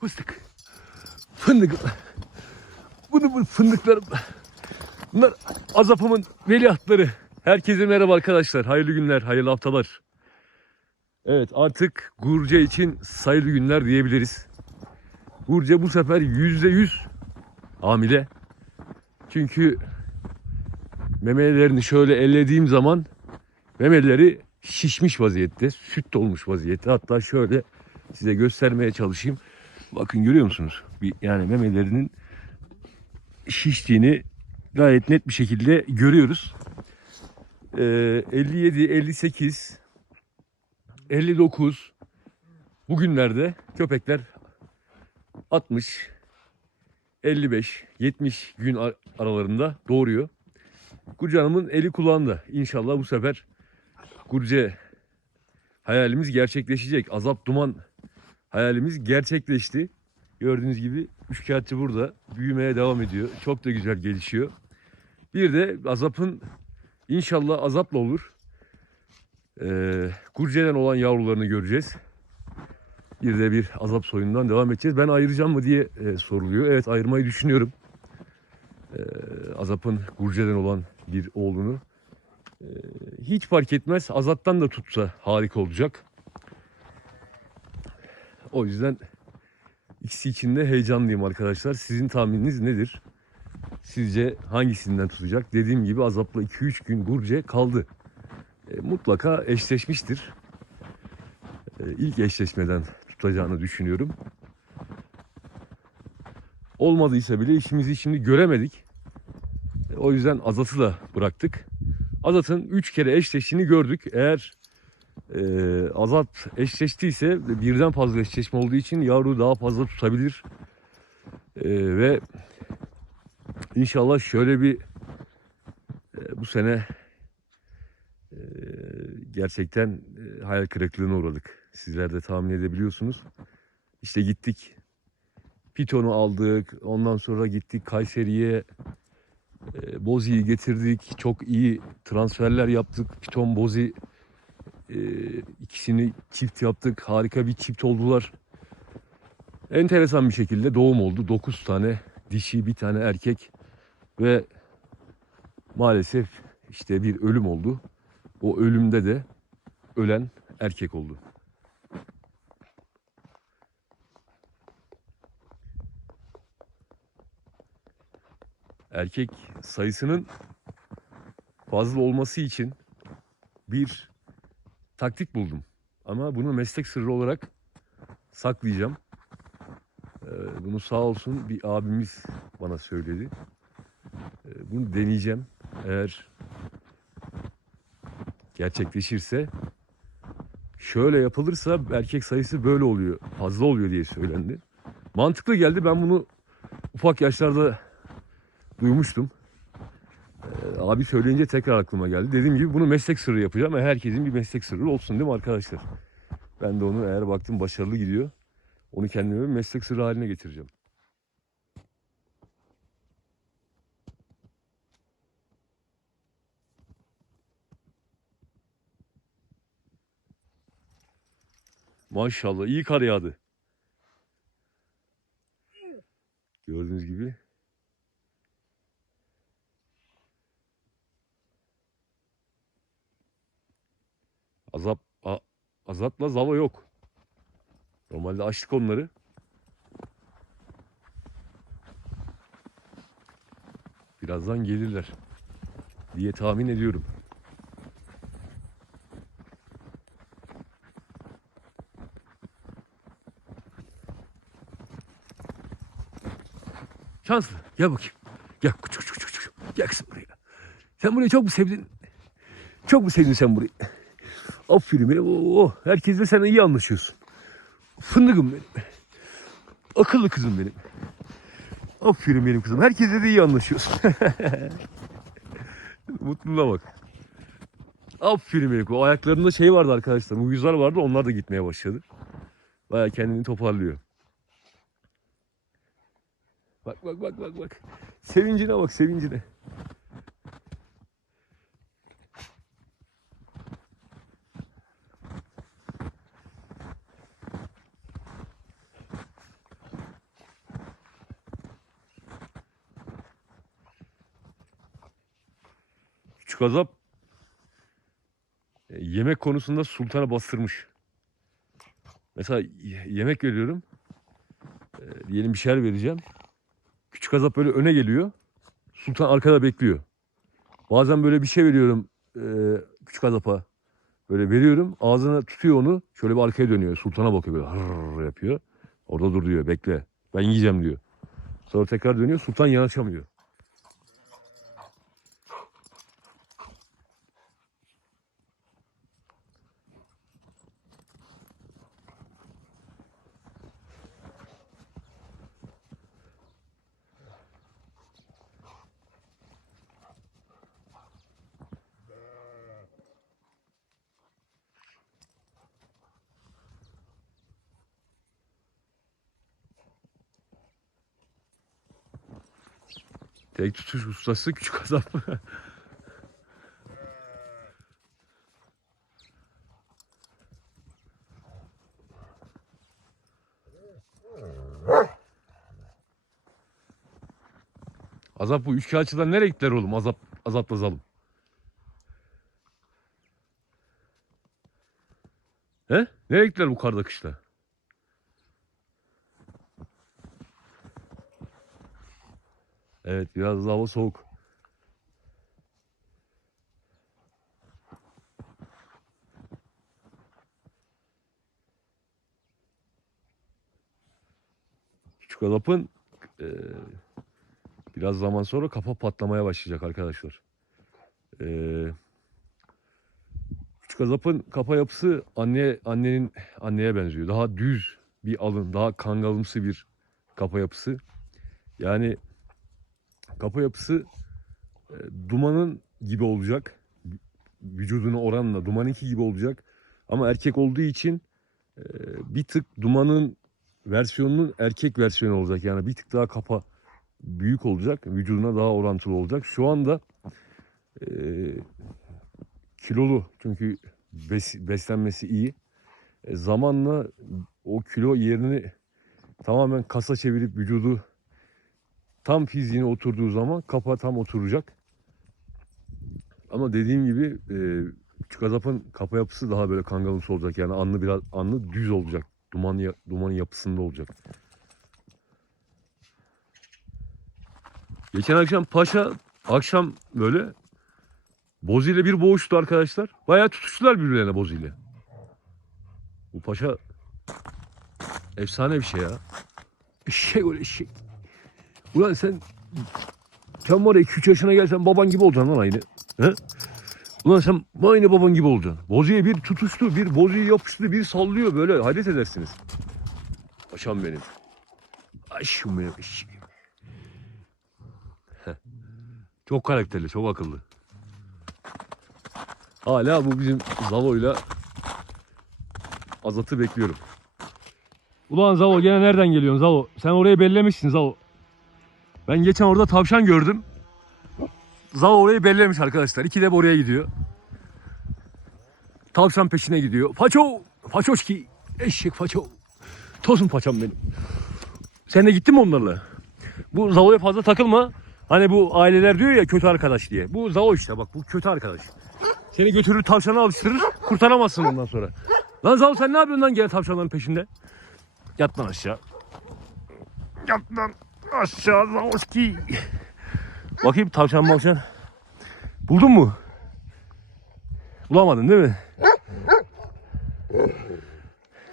Fıstık. Fındık. Bunu bu fındıklarım. Bunlar azapımın veliahtları. Herkese merhaba arkadaşlar. Hayırlı günler, hayırlı haftalar. Evet artık Gurce için sayılı günler diyebiliriz. Gurce bu sefer yüzde yüz hamile. Çünkü memelerini şöyle ellediğim zaman memeleri şişmiş vaziyette, süt dolmuş vaziyette. Hatta şöyle size göstermeye çalışayım. Bakın görüyor musunuz? Bir, yani memelerinin şiştiğini gayet net bir şekilde görüyoruz. Ee, 57, 58, 59 bugünlerde köpekler 60, 55, 70 gün ar- aralarında doğuruyor. Gurce Hanım'ın eli kulağında. İnşallah bu sefer Gurce hayalimiz gerçekleşecek. Azap duman hayalimiz gerçekleşti. Gördüğünüz gibi üçkağıtçı burada büyümeye devam ediyor. Çok da güzel gelişiyor. Bir de azapın inşallah azapla olur. Ee, Gurce'den olan yavrularını göreceğiz. Bir de bir azap soyundan devam edeceğiz. Ben ayıracağım mı diye e, soruluyor. Evet ayırmayı düşünüyorum. Ee, azapın Gurce'den olan bir oğlunu. Ee, hiç fark etmez. Azattan da tutsa harika olacak. O yüzden ikisi için de heyecanlıyım arkadaşlar. Sizin tahmininiz nedir? Sizce hangisinden tutacak? Dediğim gibi azapla 2-3 gün Gurce kaldı. E, mutlaka eşleşmiştir. E, ilk eşleşmeden tutacağını düşünüyorum. Olmadıysa bile işimizi şimdi göremedik. E, o yüzden Azat'ı da bıraktık. Azat'ın 3 kere eşleştiğini gördük. Eğer e, Azat eşleştiyse birden fazla eşleşme olduğu için yavru daha fazla tutabilir. E, ve inşallah şöyle bir e, bu sene e, gerçekten e, hayal kırıklığına uğradık. Sizler de tahmin edebiliyorsunuz. İşte gittik. Piton'u aldık. Ondan sonra gittik Kayseri'ye. E, Bozi'yi getirdik. Çok iyi transferler yaptık. Piton, Bozi e, ikisini çift yaptık. Harika bir çift oldular. Enteresan bir şekilde doğum oldu. 9 tane dişi, bir tane erkek ve maalesef işte bir ölüm oldu. O ölümde de ölen erkek oldu. Erkek sayısının fazla olması için bir taktik buldum. Ama bunu meslek sırrı olarak saklayacağım. Ee, Bunu sağ olsun bir abimiz bana söyledi. Ee, Bunu deneyeceğim. Eğer gerçekleşirse şöyle yapılırsa erkek sayısı böyle oluyor. Fazla oluyor diye söylendi. Mantıklı geldi. Ben bunu ufak yaşlarda duymuştum. Abi söyleyince tekrar aklıma geldi. Dediğim gibi bunu meslek sırrı yapacağım. Herkesin bir meslek sırrı olsun değil mi arkadaşlar? Ben de onu eğer baktım başarılı gidiyor. Onu kendime bir meslek sırrı haline getireceğim. Maşallah iyi kar yağdı. Gördüğünüz gibi. Azap a- azatla zava yok. Normalde açtık onları. Birazdan gelirler diye tahmin ediyorum. Şanslı. Gel bakayım. Gel. Küçük küçük küçük. Gel kızım buraya. Sen burayı çok mu sevdin? Çok mu sevdin sen burayı? Aferin benim. Oo, herkesle sen iyi anlaşıyorsun. Fındıkım benim. Akıllı kızım benim. Aferin benim kızım. Herkesle de iyi anlaşıyorsun. Mutluluğa bak. Aferin benim. O ayaklarında şey vardı arkadaşlar. Uyuzlar vardı. Onlar da gitmeye başladı. Baya kendini toparlıyor. Bak bak bak bak bak. Sevincine bak sevincine. Küçük e, yemek konusunda sultana bastırmış. Mesela yemek veriyorum. E, diyelim bir şeyler vereceğim. Küçük azap böyle öne geliyor. Sultan arkada bekliyor. Bazen böyle bir şey veriyorum e, küçük azapa. Böyle veriyorum. Ağzına tutuyor onu. Şöyle bir arkaya dönüyor. Sultana bakıyor böyle hırr yapıyor. Orada dur diyor. Bekle. Ben yiyeceğim diyor. Sonra tekrar dönüyor. Sultan yanaşamıyor. Tek tutuş ustası küçük azap. Azap bu üçkağıtçılar nereye gittiler oğlum? Azap, azapla zalım. He? Nereye gittiler bu karda kışla? Evet biraz hava soğuk. Küçük Alap'ın e, biraz zaman sonra kafa patlamaya başlayacak arkadaşlar. E, Küçük Azap'ın kafa yapısı anne annenin anneye benziyor. Daha düz bir alın, daha kangalımsı bir kafa yapısı. Yani kafa yapısı e, dumanın gibi olacak. Vücuduna oranla dumanınki gibi olacak. Ama erkek olduğu için e, bir tık dumanın versiyonunun erkek versiyonu olacak. Yani bir tık daha kafa büyük olacak. Vücuduna daha orantılı olacak. Şu anda e, kilolu çünkü bes- beslenmesi iyi. E, zamanla o kilo yerini tamamen kasa çevirip vücudu tam fiziğine oturduğu zaman kafa tam oturacak. Ama dediğim gibi e, küçük azapın yapısı daha böyle kangalımsı olacak. Yani anlı biraz anlı düz olacak. Duman dumanın yapısında olacak. Geçen akşam paşa akşam böyle Bozi ile bir boğuştu arkadaşlar. Bayağı tutuştular birbirlerine Bozi ile. Bu paşa efsane bir şey ya. Eşek öyle eşek. Ulan sen sen var ya 2-3 yaşına gelsen baban gibi olacaksın lan aynı. He? Ulan sen aynı baban gibi olacaksın. Bozuya bir tutuştu, bir bozuyu yapıştı, bir sallıyor böyle. Hayret edersiniz. Paşam benim. Aşkım benim. Heh. Çok karakterli, çok akıllı. Hala bu bizim Zalo'yla Azat'ı bekliyorum. Ulan Zalo gene nereden geliyorsun Zalo? Sen orayı bellemişsin Zalo. Ben geçen orada tavşan gördüm. Zalo orayı bellemiş arkadaşlar. İki de oraya gidiyor. Tavşan peşine gidiyor. Faço! Façoşki! Eşek faço! Tosun paçam benim. Sen de gittin mi onlarla? Bu Zalo'ya fazla takılma. Hani bu aileler diyor ya kötü arkadaş diye. Bu Zalo işte bak bu kötü arkadaş. Seni götürür tavşana alıştırır kurtaramazsın ondan sonra. Lan Zalo sen ne yapıyorsun lan gene tavşanların peşinde? Yat lan aşağı. Yat lan aşağı Zaloski. Bakayım tavşan mavşan. Buldun mu? Bulamadın değil mi?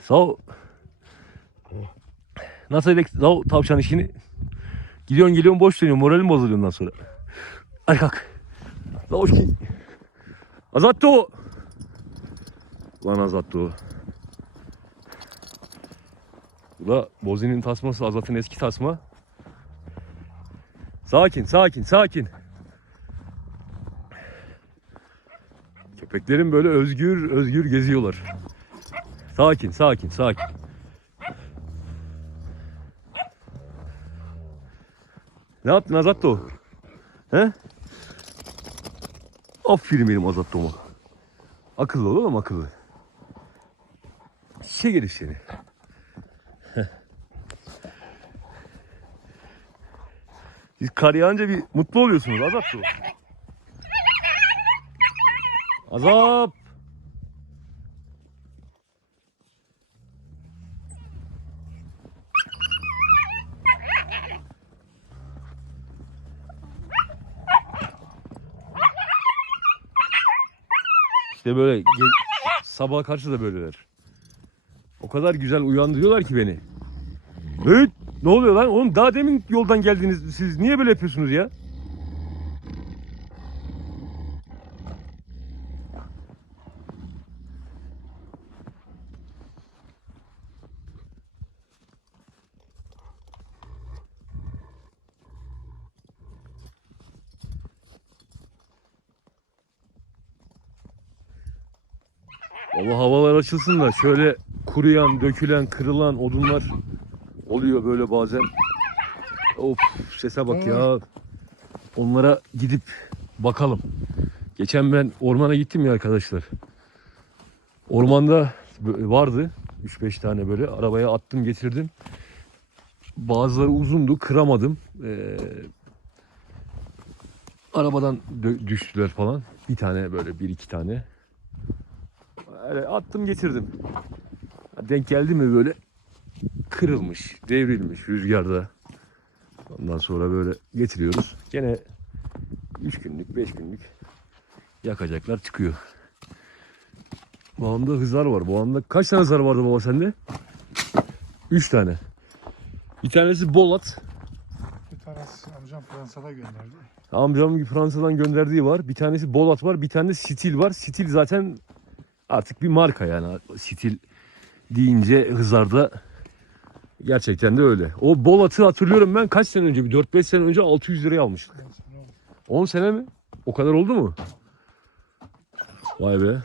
Sağ ol. Nasıl sağ ol tavşan işini? Gidiyorsun geliyorsun boş dönüyorsun. Moralim bozuluyor ondan sonra. Hadi kalk. Zaloski. Azattı o. Lan azattı o. Bu da Bozi'nin tasması Azat'ın eski tasma. Sakin, sakin, sakin. Köpeklerin böyle özgür, özgür geziyorlar. Sakin, sakin, sakin. Ne yaptın Azatto? He? Aferin benim Azatto'ma. Akıllı ol oğlum akıllı. Şey gelir seni. Siz kar yağınca bir mutlu oluyorsunuz Azatto. Azap. İşte böyle sabaha karşı da böyleler. O kadar güzel uyandırıyorlar ki beni. Evet, ne oluyor lan? Oğlum daha demin yoldan geldiniz. Siz niye böyle yapıyorsunuz ya? Baba havalar açılsın da şöyle kuruyan, dökülen, kırılan odunlar oluyor böyle bazen. Of sese bak ya. Onlara gidip bakalım. Geçen ben ormana gittim ya arkadaşlar. Ormanda vardı 3-5 tane böyle arabaya attım getirdim. Bazıları uzundu kıramadım. Ee, arabadan düştüler falan. Bir tane böyle bir iki tane. Öyle attım getirdim. Denk geldi mi böyle kırılmış, devrilmiş rüzgarda. Ondan sonra böyle getiriyoruz. Gene 3 günlük, 5 günlük yakacaklar çıkıyor. Babamda hızar var. Babamda kaç tane hızar vardı baba sende? 3 tane. Bir tanesi Bolat. Bir tanesi amcam Fransa'da gönderdi. Amcamın Fransa'dan gönderdiği var. Bir tanesi Bolat var. Bir tane Stil var. Stil zaten artık bir marka yani. Stil deyince Hızar'da gerçekten de öyle. O Bolat'ı hatırlıyorum ben kaç sene önce? Bir 4-5 sene önce 600 liraya almıştık. Ben sana oğlum, 10 sene mi? O kadar oldu mu? Vay be.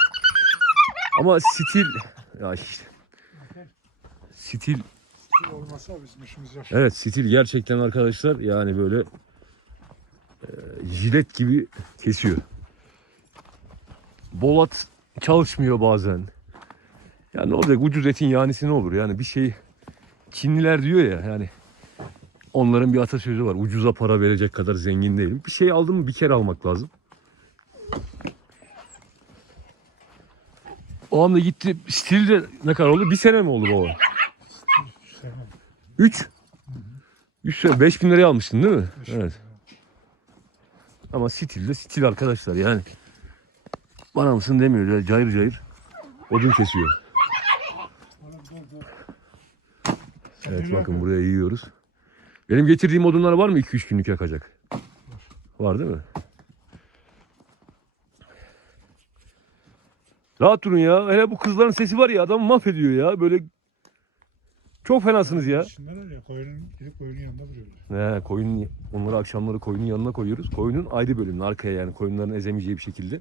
Ama Stil ya işte. Stil olmasa bizim işimiz. Evet stil gerçekten arkadaşlar yani böyle e, jilet gibi kesiyor. Bolat çalışmıyor bazen. Ya ne olacak ucuz etin yanisi ne olur yani bir şey Çinliler diyor ya yani onların bir atasözü var ucuza para verecek kadar zengin değilim. Bir şey aldım mı bir kere almak lazım. O anda gitti stil de ne kadar oldu? Bir sene mi oldu baba? 3. 3 sene 5 bin liraya almıştın değil mi? beş Evet. Ama stil de stil arkadaşlar yani. Bana mısın demiyor cayır cayır. Odun kesiyor. Oğlum dur dur. Evet bakın buraya yiyoruz. Benim getirdiğim odunlar var mı 2-3 günlük yakacak? Var değil mi? Rahat durun ya. Hele bu kızların sesi var ya adamı mahvediyor ya. Böyle çok fenasınız ya. Şimdiler ya koyunun, gidip koyunun yanında duruyorlar. He, koyun onları akşamları koyunun yanına koyuyoruz. Koyunun ayrı bölümüne arkaya yani koyunların ezemeyeceği bir şekilde.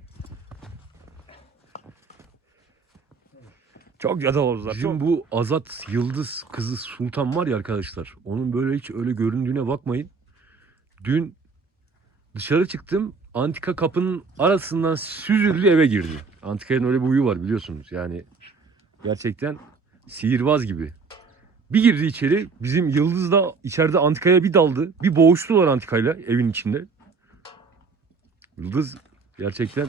Çok cadalozlar. Bizim bu Azat Yıldız kızı Sultan var ya arkadaşlar. Onun böyle hiç öyle göründüğüne bakmayın. Dün dışarı çıktım. Antika kapının arasından süzüldü eve girdi. Antika'nın öyle bir huyu var biliyorsunuz. Yani gerçekten sihirbaz gibi. Bir girdi içeri. Bizim Yıldız da içeride Antika'ya bir daldı. Bir boğuştular Antika'yla evin içinde. Yıldız gerçekten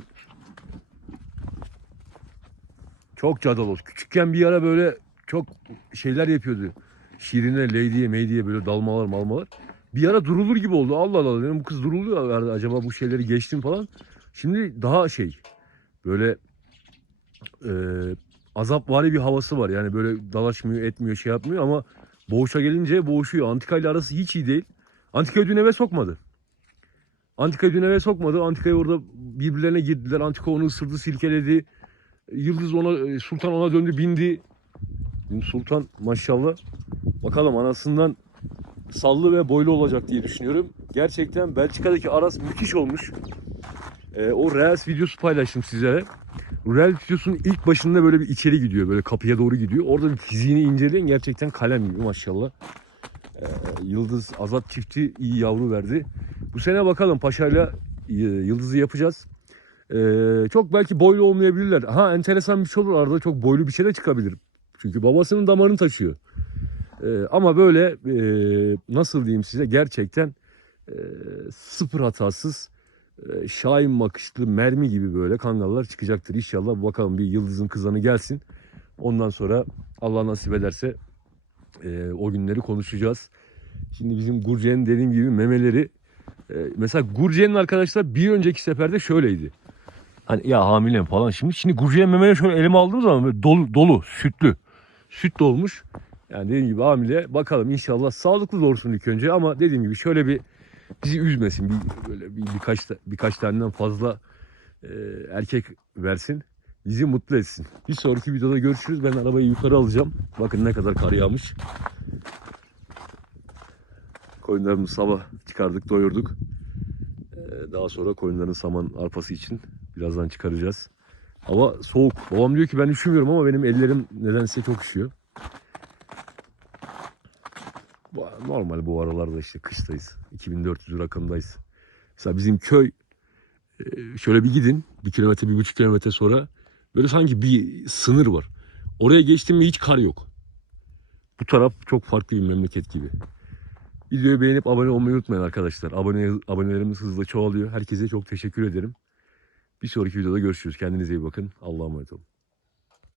çok cadaloz. Küçükken bir ara böyle çok şeyler yapıyordu. Şirine, Lady'ye, Meydi'ye böyle dalmalar malmalar. Bir ara durulur gibi oldu. Allah Allah dedim bu kız duruluyor acaba bu şeyleri geçtim falan. Şimdi daha şey böyle e, azapvari bir havası var. Yani böyle dalaşmıyor, etmiyor, şey yapmıyor ama boğuşa gelince boğuşuyor. Antika ile arası hiç iyi değil. Antika'yı dün eve sokmadı. Antika'yı dün eve sokmadı. Antika'yı orada birbirlerine girdiler. Antika onu ısırdı, silkeledi. Yıldız ona, Sultan ona döndü, bindi. Sultan maşallah. Bakalım anasından sallı ve boylu olacak diye düşünüyorum. Gerçekten Belçika'daki Aras müthiş olmuş. Ee, o Reels videosu paylaştım sizlere. Reels videosunun ilk başında böyle bir içeri gidiyor. Böyle kapıya doğru gidiyor. Orada bir fiziğini inceleyin. Gerçekten kalem gibi maşallah. Ee, Yıldız Azat çifti iyi yavru verdi. Bu sene bakalım Paşa'yla e, Yıldız'ı yapacağız. Ee, çok belki boylu olmayabilirler. Ha enteresan bir şey olur arada çok boylu bir şey de çıkabilir. Çünkü babasının damarını taşıyor. Ee, ama böyle e, nasıl diyeyim size gerçekten e, sıfır hatasız e, şahin bakışlı mermi gibi böyle kangallar çıkacaktır. İnşallah bakalım bir yıldızın kızanı gelsin. Ondan sonra Allah nasip ederse e, o günleri konuşacağız. Şimdi bizim Gurce'nin dediğim gibi memeleri e, mesela Gurce'nin arkadaşlar bir önceki seferde şöyleydi. Hani ya hamilem falan şimdi. Şimdi Gurce'nin memeleri şöyle elime aldığım zaman böyle dolu, dolu sütlü. Süt dolmuş. Yani dediğim gibi hamile bakalım inşallah sağlıklı doğursun ilk önce ama dediğim gibi şöyle bir bizi üzmesin. Bir, böyle bir, birkaç birkaç taneden fazla e, erkek versin. Bizi mutlu etsin. Bir sonraki videoda görüşürüz. Ben arabayı yukarı alacağım. Bakın ne kadar kar yağmış. Koyunlarımızı sabah çıkardık, doyurduk. Ee, daha sonra koyunların saman arpası için birazdan çıkaracağız. Hava soğuk. Babam diyor ki ben üşümüyorum ama benim ellerim nedense çok üşüyor. Normal bu aralarda işte kıştayız. 2400 rakımdayız. Mesela bizim köy e, şöyle bir gidin. Bir kilometre, bir buçuk kilometre sonra böyle sanki bir sınır var. Oraya geçtim mi hiç kar yok. Bu taraf çok farklı bir memleket gibi. Videoyu beğenip abone olmayı unutmayın arkadaşlar. Abone, abonelerimiz hızla çoğalıyor. Herkese çok teşekkür ederim. Bir sonraki videoda görüşürüz. Kendinize iyi bakın. Allah'a emanet olun.